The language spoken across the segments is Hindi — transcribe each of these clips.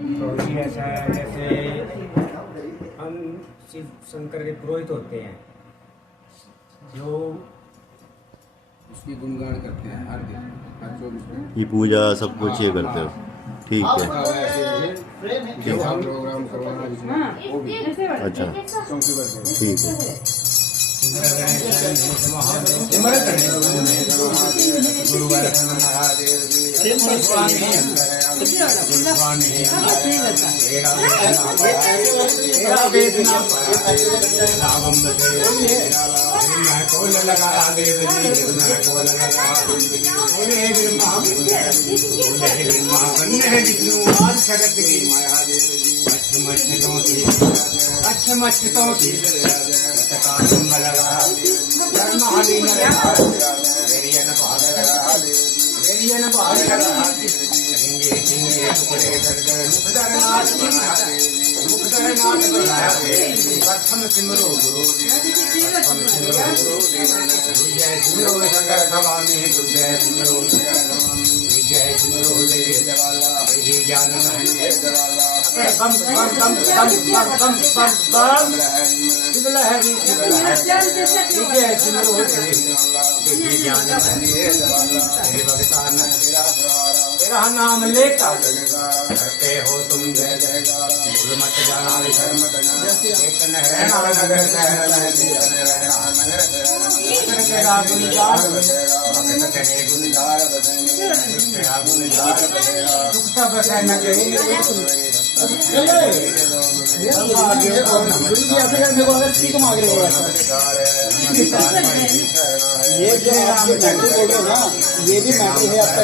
तो जी ऐसा है, जैसे हम शिव शंकर के पुरोहित होते हैं जो उसकी गुणगान करते हैं हर दिन हर 24 घंटे। ये पूजा सब कुछ ये करते हो, ठीक है। जो हम प्रोग्राम करवाना जिसमें वो भी अच्छा, चौकी पर ठीक है। तेरा नाम लेकर करते हो तुम जय जयकार, भूल मत जाना धर्म करना, एक नहर नगर तेरा गुलजार भक्त तेरे गुलजार तेरा गुलजार दुख सब है न ये जो आप मैटर बोल रहे हो ना, ये भी मैटर है आपका,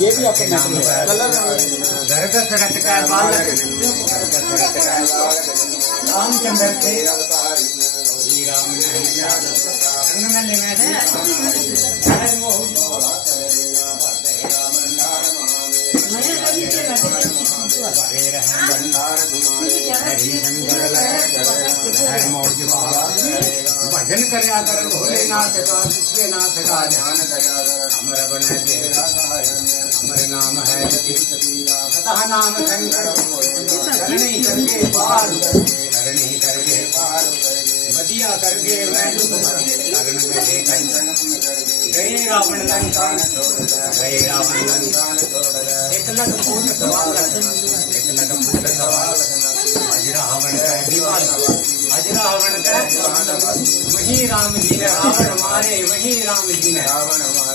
ये भी आपका मैटर है। घर का सड़क का बालक रामचंद्र थे, श्री राम भजन कर्या कर भोलेनाथ का विश्वनाथ का ध्यान कर्या कर, अमर बने तेरा अमर नाम है सतः नाम शंकर, करनी करके पार करनी करके पार बदिया करके वैन करण करे कंचन गए रावण लंका गए रावण लंका, एक लख फूट सवाल एक लख फूट सवाल अज रावण का दीवार अज रावण का वही राम जी ने रावण मारे, वही राम जी ने रावण मारे।